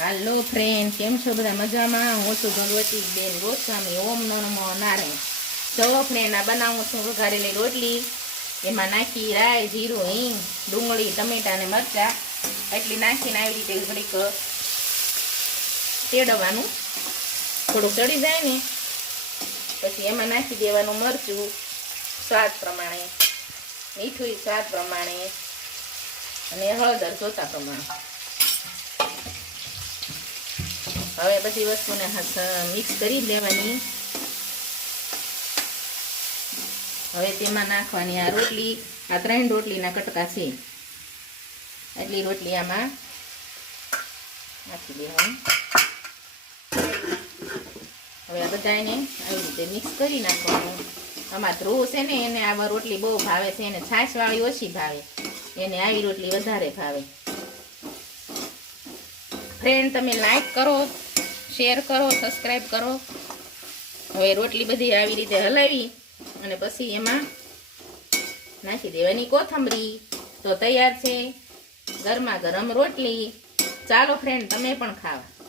હાલો friend કેમ છો બધા? મજામાં? હું છું ભગવતી બેન ગોસ્વામી. ઓમ નમો નારાયણ. ચલો ફ્રેન્ડ આ બનાવું છું, વઘારેલી રોટલી. એમાં નાખી રાઈ, જીરું, હિંગ, ડુંગળી, ટમેટા અને મરચાં. એટલી નાખીને આવી રીતે થોડીક તેડવાનું. થોડુંક ચડી જાય ને. પછી એમાં નાખી દેવાનું મરચું, સ્વાદ પ્રમાણે. મીઠું સ્વાદ પ્રમાણે. અને હળદર જોતા પ્રમાણે. હવે બધી વસ્તુને મિક્સ કરી લેવાની. હવે તેમાં નાખવાની આ રોટલી. આ ત્રણ રોટલીના કટકા છે. એટલી રોટલી આમાં નાખી દેવાની. હવે આ બધાને આવી રીતે મિક્સ કરી નાખવાનું. આમાં ધ્રુવ છે ને, એને આવા રોટલી બહુ ભાવે છે. એને છાશવાળી ઓછી ભાવે. એને આવી રોટલી વધારે ભાવે. ફ્રેન્ડ તમે લાઈક કરો શેર કરો સબસ્ક્રાઈબ કરો. હવે રોટલી બધી આવી રીતે હલાવી અને પછી એમાં નાખી દેવાની કોથમરી. તો તૈયાર છે ગરમા ગરમ રોટલી. ચાલો ફ્રેન્ડ તમે પણ ખાવા.